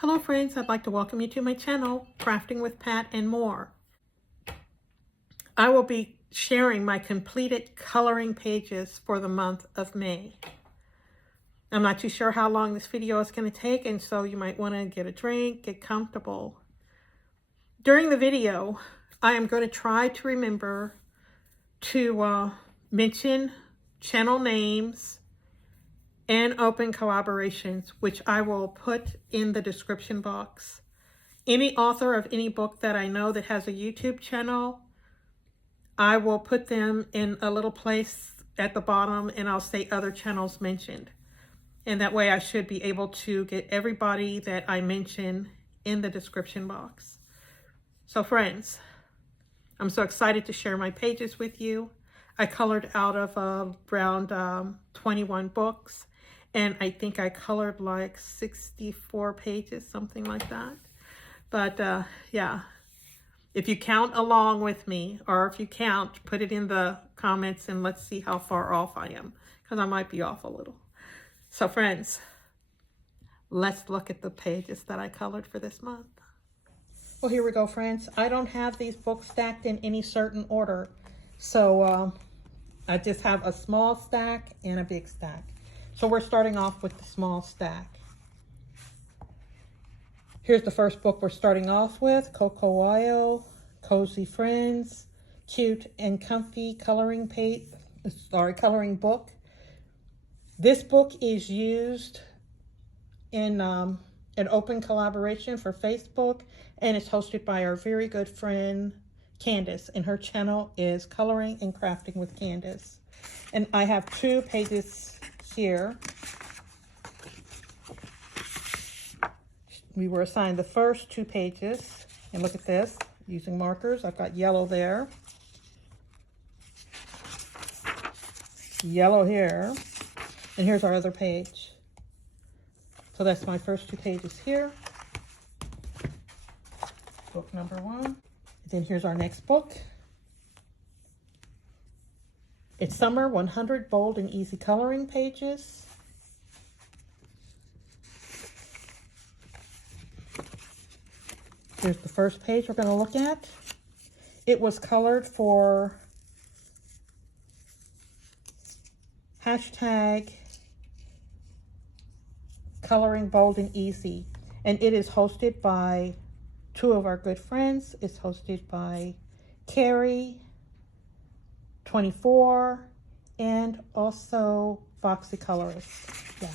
Hello friends, I'd like to welcome you to my channel, Crafting with Pat and More. I will be sharing my completed coloring pages for the month of May. I'm not too sure how long this video is going to take, and so you might want to get a drink, get comfortable. During the video, I am going to try to remember to mention channel names and open collaborations, which I will put in the description box. Any author of any book that I know that has a YouTube channel, I will put them in a little place at the bottom, and I'll say other channels mentioned. And that way I should be able to get everybody that I mention in the description box. So friends, I'm so excited to share my pages with you. I colored out of around 21 books, and I think I colored like 64 pages, something like that. But yeah, if you count along with me, or if you count, put it in the comments and let's see how far off I am, because I might be off a little. So friends, let's look at the pages that I colored for this month. Well, here we go, friends. I don't have these books stacked in any certain order. So I just have a small stack and a big stack. So we're starting off with the small stack. Here's the first book we're starting off with, Cocoa, Cozy Friends, Cute and Comfy coloring book. This book is used in an open collaboration for Facebook, and it's hosted by our very good friend Candace, and her channel is Coloring and Crafting with Candace. And I have two pages here. We were assigned the first two pages, and look at this, using markers. I've got yellow there, yellow here, and here's our other page. So that's my first two pages here. Book number one. And then here's our next book. It's Summer 100 Bold and Easy Coloring Pages. Here's the first page we're going to look at. It was colored for hashtag Coloring Bold and Easy. And it is hosted by two of our good friends. It's hosted by Carrie 24 and also Foxy Colorist. Yeah.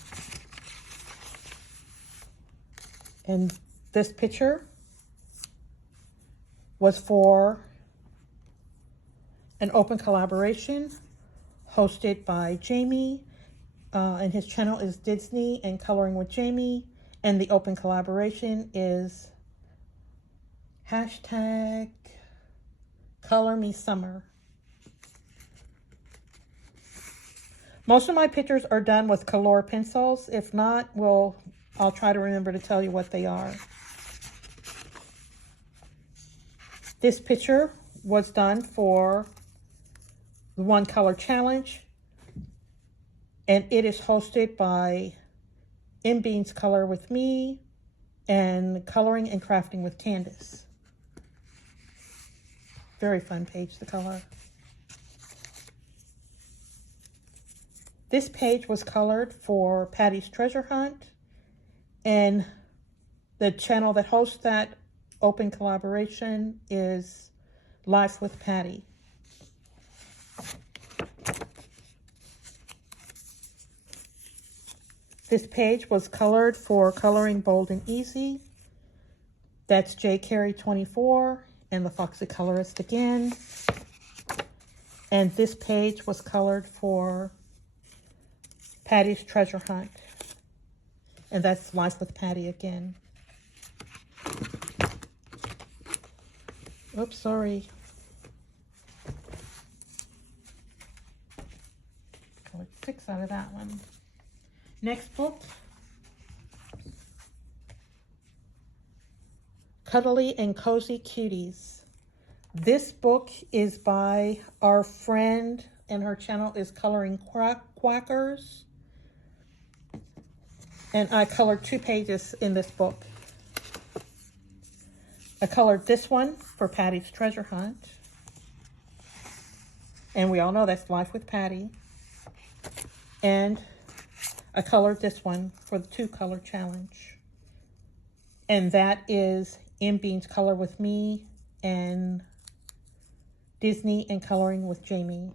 And this picture was for an open collaboration hosted by Jamie, and his channel is Disney and Coloring with Jamie, and the open collaboration is hashtag Color Me Summer. Most of my pictures are done with color pencils. If not, I'll try to remember to tell you what they are. This picture was done for the One Color Challenge, and it is hosted by M Beans Color with Me and Coloring and Crafting with Candace. Very fun page to color. This page was colored for Patty's Treasure Hunt, and the channel that hosts that open collaboration is Life with Patty. This page was colored for Coloring Bold and Easy. That's J. Carey 24 and the Foxy Colorist again. And this page was colored for Patty's Treasure Hunt. And that's Life with Patty again. Oops, sorry. Colored 6 out of that one. Next book, Cuddly and Cozy Cuties. This book is by our friend, and her channel is Coloring Quackers. And I colored two pages in this book. I colored this one for Patty's treasure hunt. And we all know that's Life with Patty. And I colored this one for the 2-color challenge. And that is M. Bean's Color with Me and Disney and Coloring with Jamie.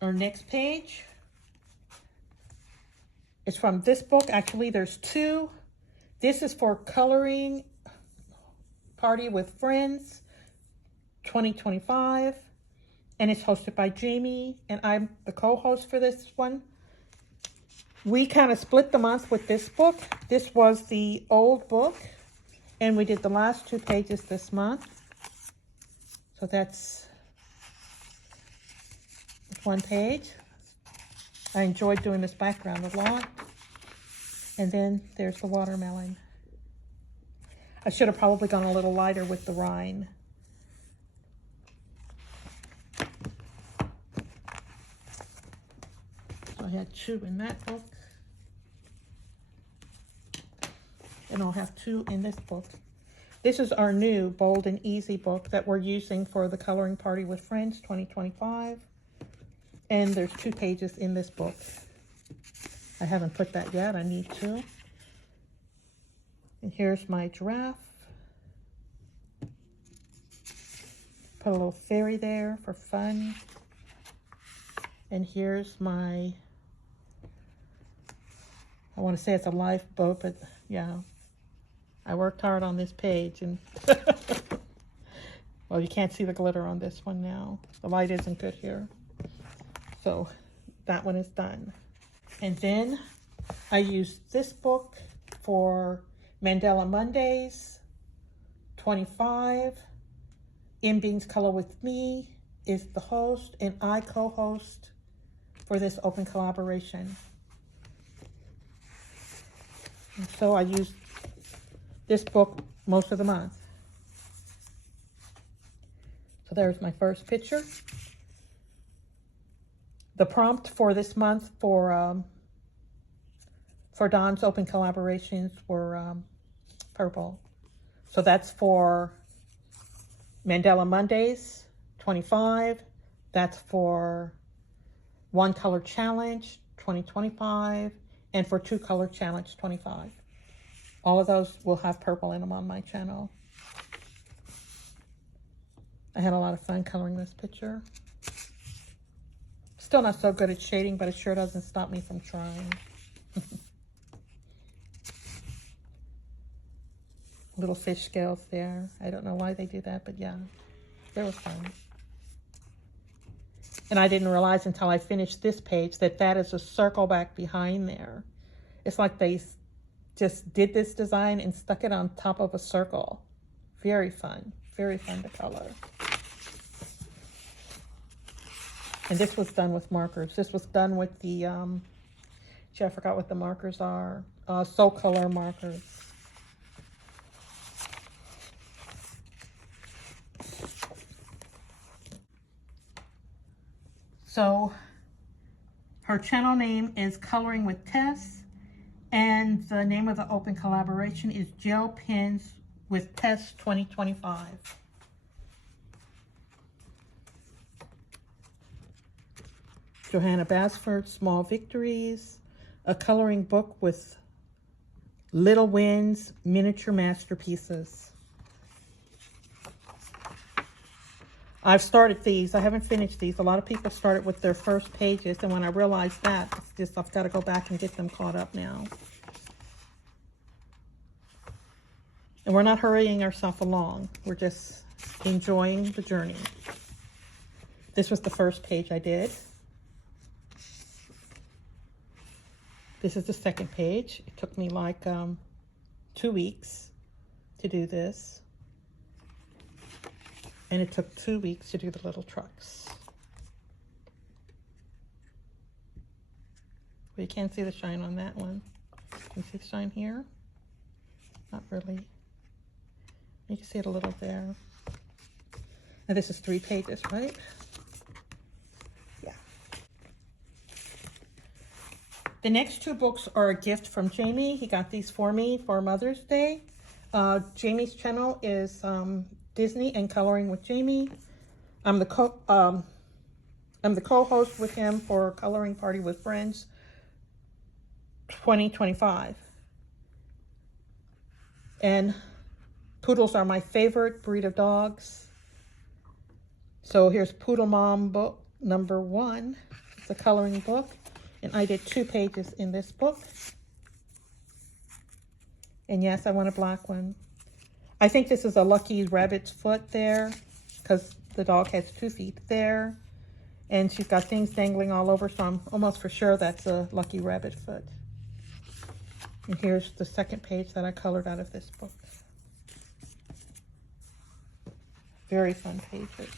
Our next page is from this book. Actually, there's 2. This is for Coloring Party with Friends 2025. And it's hosted by Jamie, and I'm the co-host for this one. We kind of split the month with this book. This was the old book, and we did the last 2 pages this month. So that's 1 page. I enjoyed doing this background a lot. And then there's the watermelon. I should have probably gone a little lighter with the rind. So I had 2 in that book. And I'll have 2 in this book. This is our new Bold and Easy book that we're using for the Coloring Party with Friends 2025. And there's 2 pages in this book. I haven't put that yet. I need to. And here's my giraffe. Put a little fairy there for fun. And here's my, I want to say it's a lifeboat, but yeah. I worked hard on this page, and well, you can't see the glitter on this one now. The light isn't good here. So that one is done. And then I used this book for Mandela Mondays 25. M. Bean's Color with Me is the host, and I co-host for this open collaboration. And so I used this book most of the month. So there's my first picture. The prompt for this month for Dawn's open collaborations were purple. So that's for Mandela Mondays 25. That's for 1 Color Challenge 2025, and for 2 Color Challenge 25. All of those will have purple in them on my channel. I had a lot of fun coloring this picture. Still not so good at shading, but it sure doesn't stop me from trying. Little fish scales there. I don't know why they do that, but yeah, they were fun. And I didn't realize until I finished this page that that is a circle back behind there. It's like they just did this design and stuck it on top of a circle. Very fun to color. And this was done with markers. This was done with the, I forgot what the markers are. Soul Color markers. So her channel name is Coloring with Tess, and the name of the open collaboration is Gel Pens with Tess 2025. Johanna Basford, Small Victories, a coloring book with little wins, miniature masterpieces. I've started these. I haven't finished these. A lot of people started with their first pages, and when I realized that, it's just I've got to go back and get them caught up now. And we're not hurrying ourselves along. We're just enjoying the journey. This was the first page I did. This is the second page. It took me like 2 weeks to do this. And it took 2 weeks to do the little trucks. Well, you can't see the shine on that one. Can you see the shine here? Not really. You can see it a little there. And this is 3 pages, right? Yeah. The next two books are a gift from Jamie. He got these for me for Mother's Day. Jamie's channel is Disney and Coloring with Jamie. I'm the co-host with him for Coloring Party with Friends 2025. And poodles are my favorite breed of dogs. So here's Poodle Mom book number 1. It's a coloring book. And I did 2 pages in this book. And yes, I want a black one. I think this is a lucky rabbit's foot there, because the dog has 2 feet there. And she's got things dangling all over, so I'm almost for sure that's a lucky rabbit foot. And here's the second page that I colored out of this book. Very fun pages.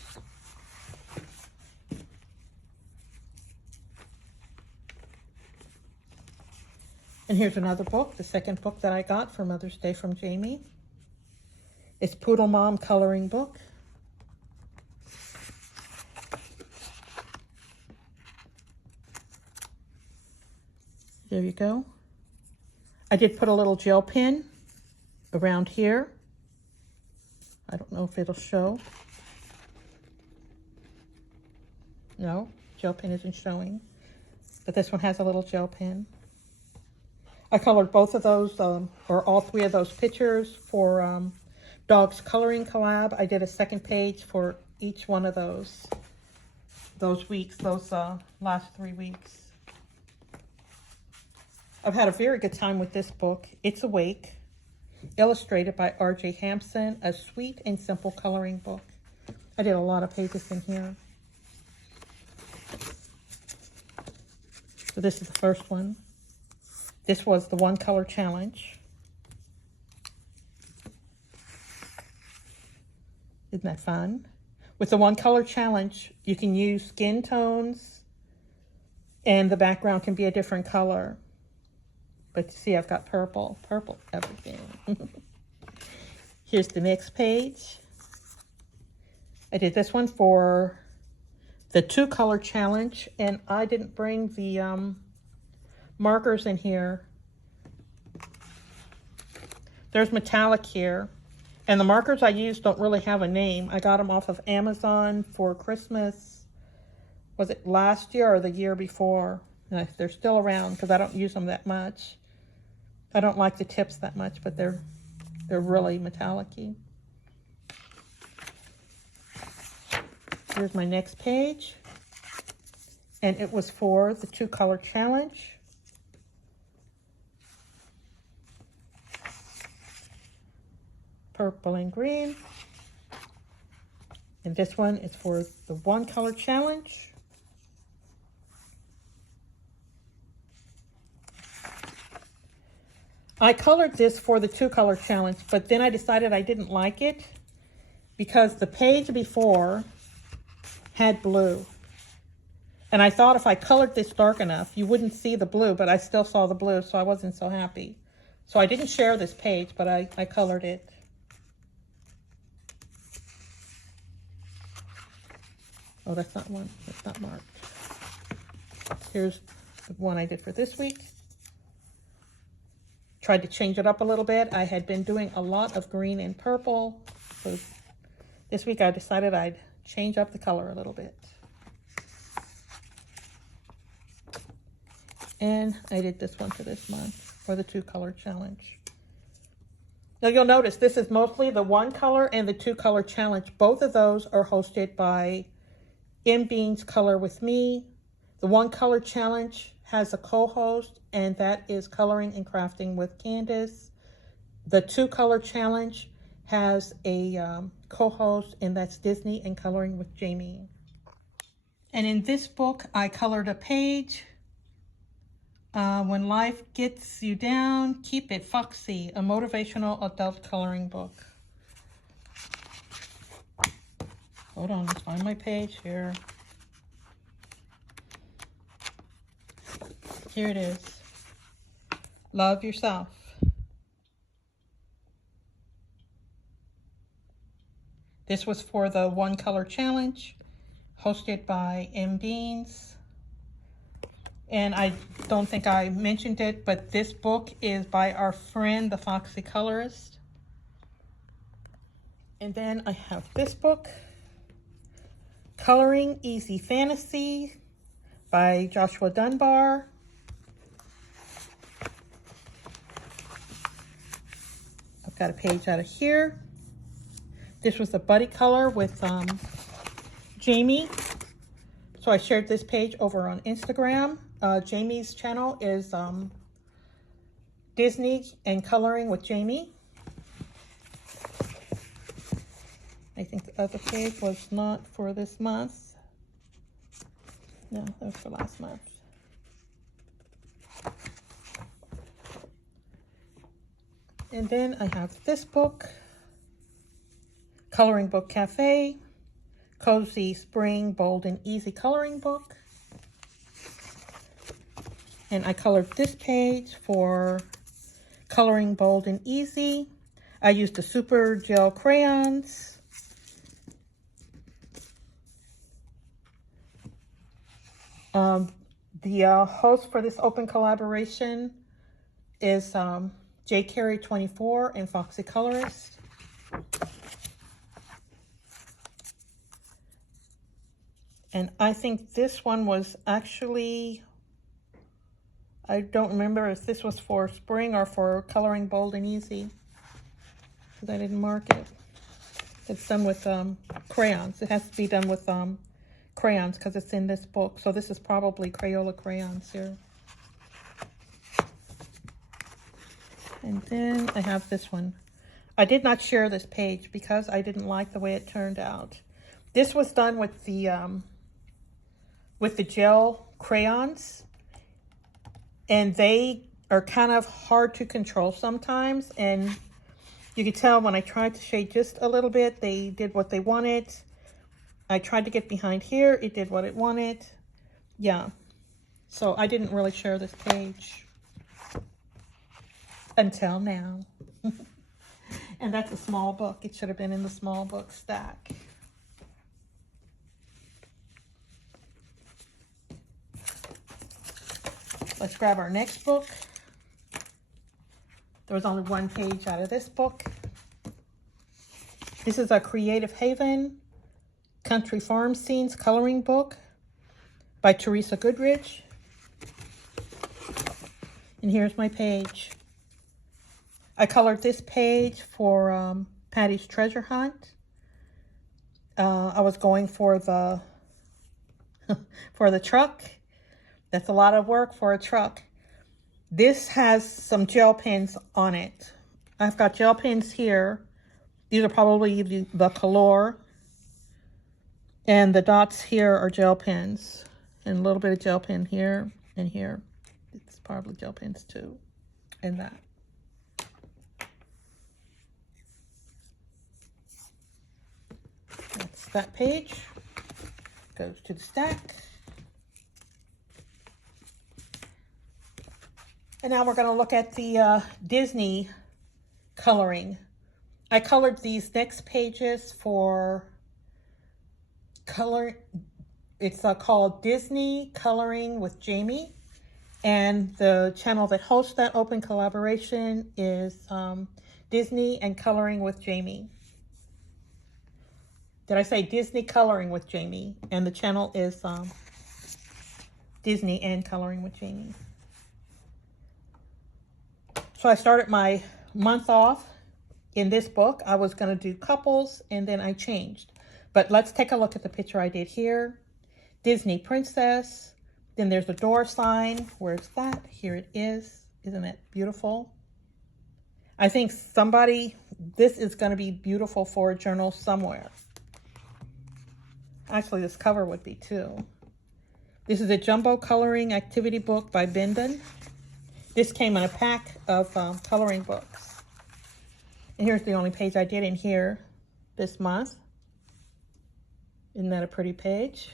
And here's another book, the second book that I got for Mother's Day from Jamie. It's Poodle Mom coloring book. There you go. I did put a little gel pen around here. I don't know if it'll show. No, gel pen isn't showing. But this one has a little gel pen. I colored both of those, or all 3 of those pictures for Dogs Coloring Collab. I did a second page for each one of those weeks, those last 3 weeks. I've had a very good time with this book. It's Awake, illustrated by R.J. Hampson, a sweet and simple coloring book. I did a lot of pages in here. So this is the first one. This was the 1 color challenge. Isn't that fun? With the 1 color challenge, you can use skin tones and the background can be a different color. But you see, I've got purple everything. Here's the next page. I did this one for the 2 color challenge, and I didn't bring the markers in here. There's metallic here, and the markers I used don't really have a name. I got them off of Amazon for Christmas. Was it last year or the year before? And they're still around because I don't use them that much. I don't like the tips that much, but they're really metallic-y. Here's my next page, and it was for the 2 color challenge. Purple and green. And this one is for the 1 color challenge. I colored this for the 2 color challenge, but then I decided I didn't like it because the page before had blue. And I thought if I colored this dark enough, you wouldn't see the blue, but I still saw the blue, so I wasn't so happy. So I didn't share this page, but I colored it. Oh, that's not one. That's not marked. Here's the one I did for this week. Tried to change it up a little bit. I had been doing a lot of green and purple. So this week I decided I'd change up the color a little bit. And I did this one for this month for the 2 color challenge. Now you'll notice this is mostly the 1 color and the 2 color challenge. Both of those are hosted by M Beans Color With Me. The 1 color challenge has a co-host, and that is Coloring and Crafting with Candace. The 2 color challenge has a co-host, and that's Disney and Coloring with Jamie. And in this book, I colored a page. When life gets you down, keep it foxy, a motivational adult coloring book. Hold on, let's find my page here. Here it is. Love yourself. This was for the 1 color challenge, hosted by M Beans. And I don't think I mentioned it, but this book is by our friend, the Foxy colorist. And then I have this book, Coloring Easy Fantasy by Joshua Dunbar. I've got a page out of here. This was a buddy color with Jamie. So I shared this page over on Instagram. Jamie's channel is Disney and Coloring with Jamie. I think the other page was not for this month. No, that was for last month. And then I have this book, Coloring Book Cafe, Cozy Spring Bold and Easy Coloring Book. And I colored this page for Coloring Bold and Easy. I used the Super Gel crayons. The host for this open collaboration is JCarry24 and Foxy Colorist. And I think this one was actually, I don't remember if this was for spring or for Coloring Bold and Easy, because I didn't mark it. It's done with crayons. It has to be done with crayons because it's in this book. So this is probably Crayola crayons here. And then I have this one. I did not share this page because I didn't like the way it turned out. This was done with the gel crayons, and they are kind of hard to control sometimes. And you could tell when I tried to shade just a little bit, they did what they wanted. I tried to get behind here, it did what it wanted. Yeah, so I didn't really share this page until now. And that's a small book. It should have been in the small book stack. Let's grab our next book. There was only one page out of this book. This is a Creative Haven Country Farm Scenes coloring book by Teresa Goodrich. And here's my page. I colored this page for Patty's Treasure Hunt. I was going for the for the truck. That's a lot of work for a truck. This has some gel pens on it. I've got gel pens here. These are probably the color. And the dots here are gel pens. And a little bit of gel pen here and here. It's probably gel pens too. And that. That's that page. Goes to the stack. And now we're going to look at the Disney coloring. I colored these next pages for color. It's called Disney Coloring with Jamie. And the channel that hosts that open collaboration is Disney and Coloring with Jamie. Did I say Disney Coloring with Jamie? And the channel is Disney and Coloring with Jamie. So I started my month off in this book. I was going to do couples and then I changed. But let's take a look at the picture I did here. Disney Princess. Then there's a door sign. Where's that? Here it is. Isn't that beautiful? I think this is going to be beautiful for a journal somewhere. Actually, this cover would be too. This is a jumbo coloring activity book by Bindon. This came in a pack of coloring books. And here's the only page I did in here this month. Isn't that a pretty page?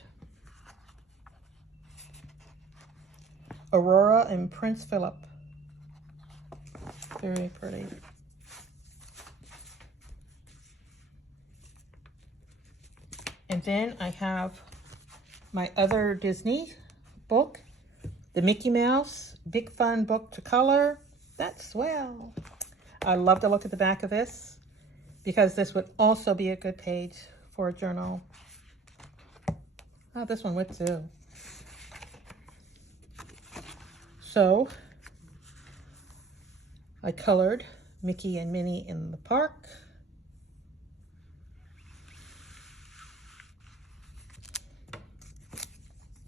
Aurora and Prince Philip. Very pretty. And then I have my other Disney book, The Mickey Mouse Big Fun Book to Color. That's swell. I love the look at the back of this because this would also be a good page for a journal. Oh, this one would too. So I colored Mickey and Minnie in the park.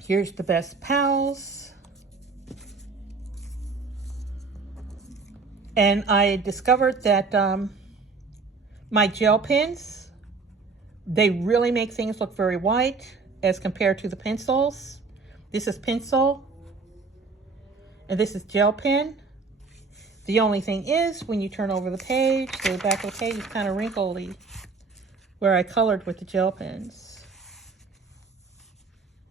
Here's the Best Pals. And I discovered that my gel pens, they really make things look very white as compared to the pencils. This is pencil, and this is gel pen. The only thing is, when you turn over the page, the back of the page is kind of wrinkly, where I colored with the gel pens.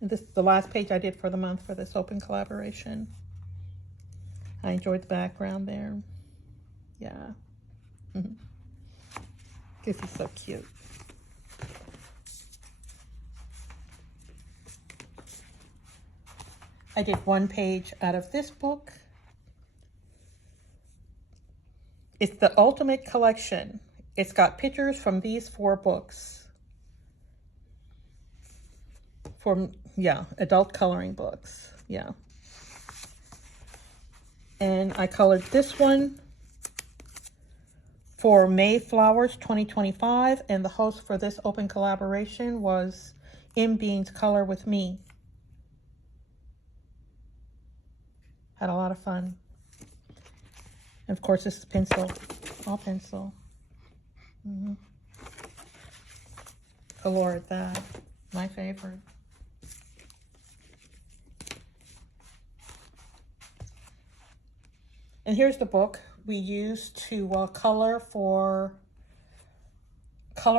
And this is the last page I did for the month for this open collaboration. I enjoyed the background there. Yeah. This is so cute. I did one page out of this book. It's the Ultimate Collection. It's got pictures from these 4 books. Yeah, adult coloring books. Yeah. And I colored this one for Mayflowers 2025, and the host for this open collaboration was M Beans Color With Me. Had a lot of fun. And of course, this is pencil, all pencil. Colored that, my favorite. And here's the book we used to color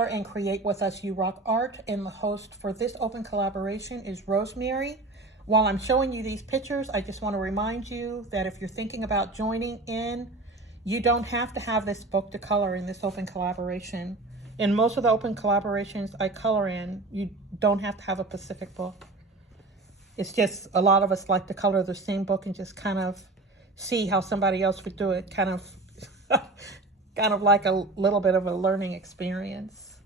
and create with us You Rock Art, and the host for this open collaboration is Rosemary. While I'm showing you these pictures, I just want to remind you that if you're thinking about joining in, you don't have to have this book to color in this open collaboration. In most of the open collaborations I color in, you don't have to have a specific book. It's just a lot of us like to color the same book and just kind of see how somebody else would do it, kind of like a little bit of a learning experience.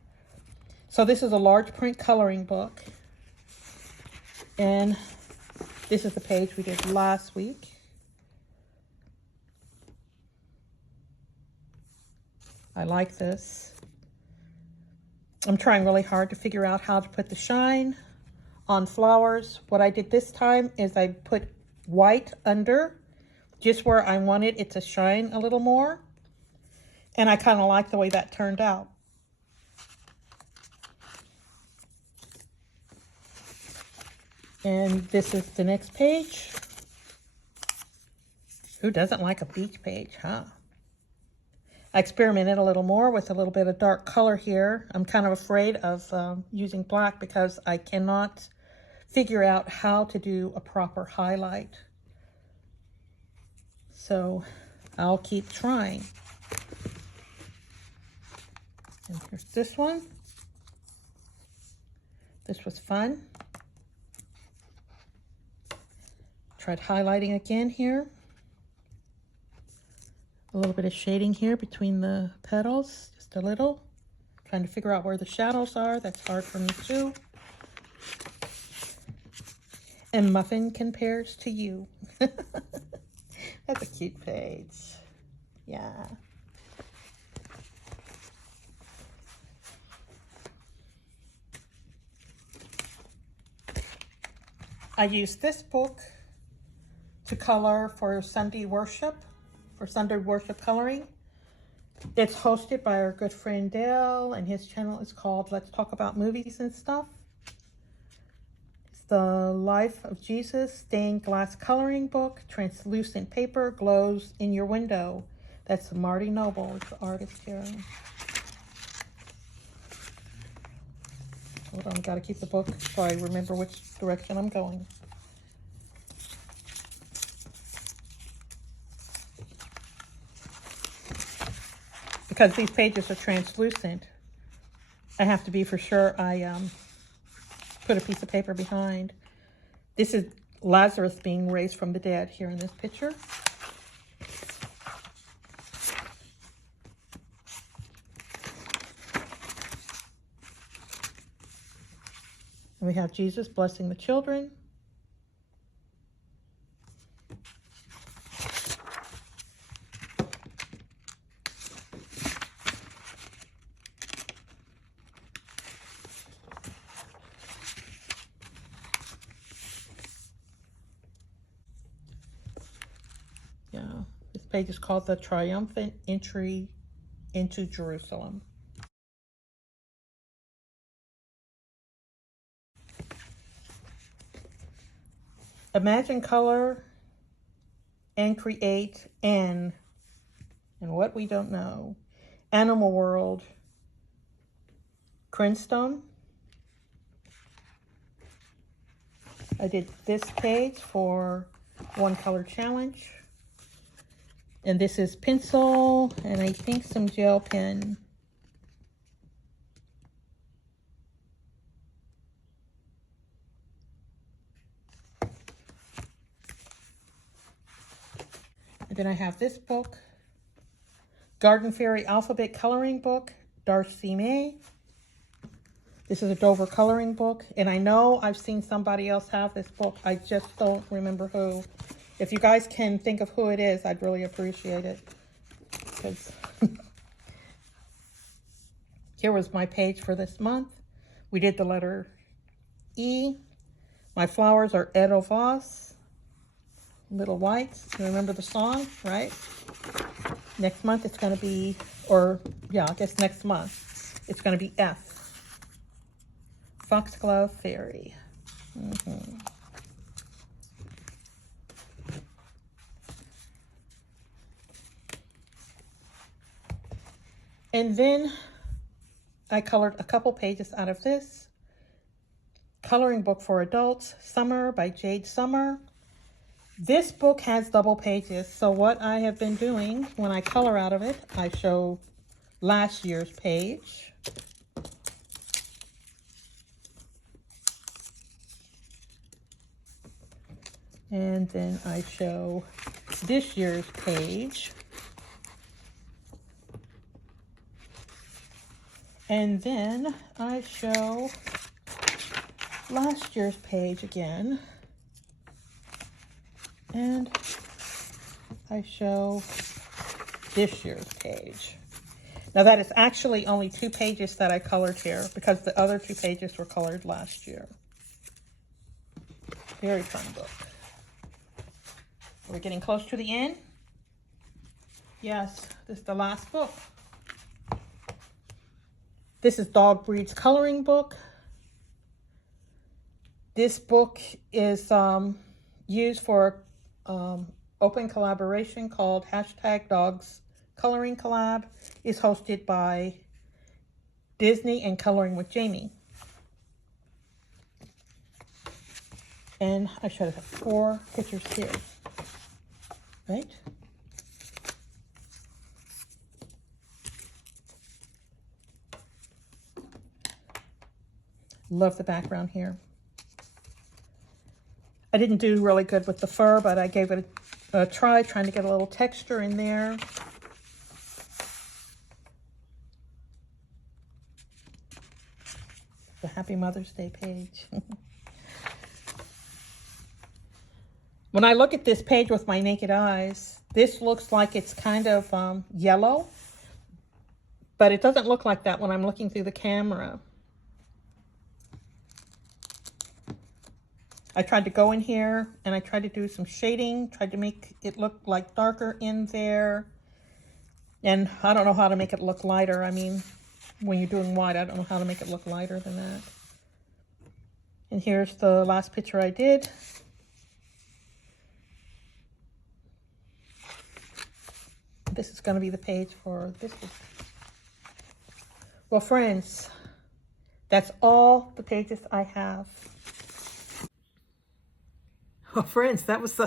So this is a large print coloring book, and this is the page we did last week. I like this. I'm trying really hard to figure out how to put the shine on flowers. What I did this time is I put white under just where I wanted it to shine a little more. And I kind of like the way that turned out. And this is the next page. Who doesn't like a beach page, huh? I experimented a little more with a little bit of dark color here. I'm kind of afraid of using black because I cannot figure out how to do a proper highlight. So I'll keep trying. And here's this one. This was fun. Tried highlighting again here. A little bit of shading here between the petals, just a little. Trying to figure out where the shadows are. That's hard for me too. And Muffin compares to you. That's a cute page. Yeah. I used this book to color for Sunday worship coloring. It's hosted by our good friend Dale, and his channel is called Let's Talk About Movies and Stuff. It's the Life of Jesus stained glass coloring book. Translucent paper glows in your window. That's Marty Noble, is the artist here. Hold on, gotta keep the book so I remember which direction I'm going. Because these pages are translucent, I have to be for sure I put a piece of paper behind. This is Lazarus being raised from the dead here in this picture. And we have Jesus blessing the children. Yeah, this page is called The Triumphant Entry into Jerusalem. Imagine color and create and what we don't know. Animal World, Crinstone. I did this page for One Color Challenge. And this is pencil and I think some gel pen. And then I have this book, Garden Fairy Alphabet Coloring Book, Darcy May. This is a Dover coloring book, and I know I've seen somebody else have this book. I just don't remember who. If you guys can think of who it is, I'd really appreciate it. Because here was my page for this month. We did the letter E. My flowers are Edelweiss, Little Whites. You remember the song, right? Next month it's going to be, or yeah, I guess next month, it's going to be F. Foxglove Fairy. And then I colored a couple pages out of this. Coloring book for adults, Summer by Jade Summer. This book has double pages, so what I have been doing when I color out of it, I show last year's page. And then I show this year's page. And then I show last year's page again. And I show this year's page. Now that is actually only 2 pages that I colored here because the other 2 pages were colored last year. Very fun book. We're getting close to the end. Yes, this is the last book. This is Dog Breed's coloring book. This book is used for open collaboration called #Dogs Coloring Collab. It's hosted by Disney and Coloring with Jamie. And I should have 4 pictures here. Right? Love the background here. I didn't do really good with the fur, but I gave it a try, trying to get a little texture in there. The Happy Mother's Day page. When I look at this page with my naked eyes, this looks like it's kind of yellow, but it doesn't look like that when I'm looking through the camera. I tried to go in here and I tried to do some shading, tried to make it look like darker in there. And I don't know how to make it look lighter. I mean, when you're doing white, I don't know how to make it look lighter than that. And here's the last picture I did. This is going to be the page for this week. Well, friends, that's all the pages I have. Well, friends, that was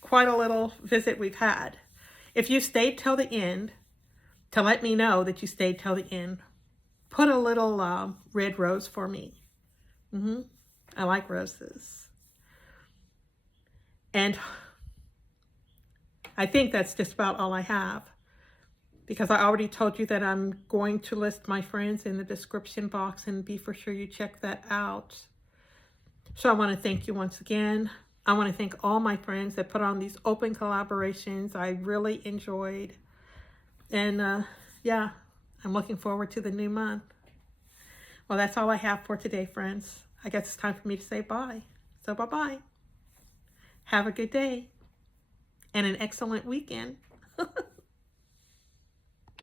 quite a little visit we've had. If you stayed till the end, to let me know that you stayed till the end, put a little red rose for me. I like roses. And I think that's just about all I have, because I already told you that I'm going to list my friends in the description box, and be for sure you check that out. So I want to thank you once again. I want to thank all my friends that put on these open collaborations. I really enjoyed. And yeah, I'm looking forward to the new month. Well, that's all I have for today, friends. I guess it's time for me to say bye. So bye-bye. Have a good day and an excellent weekend.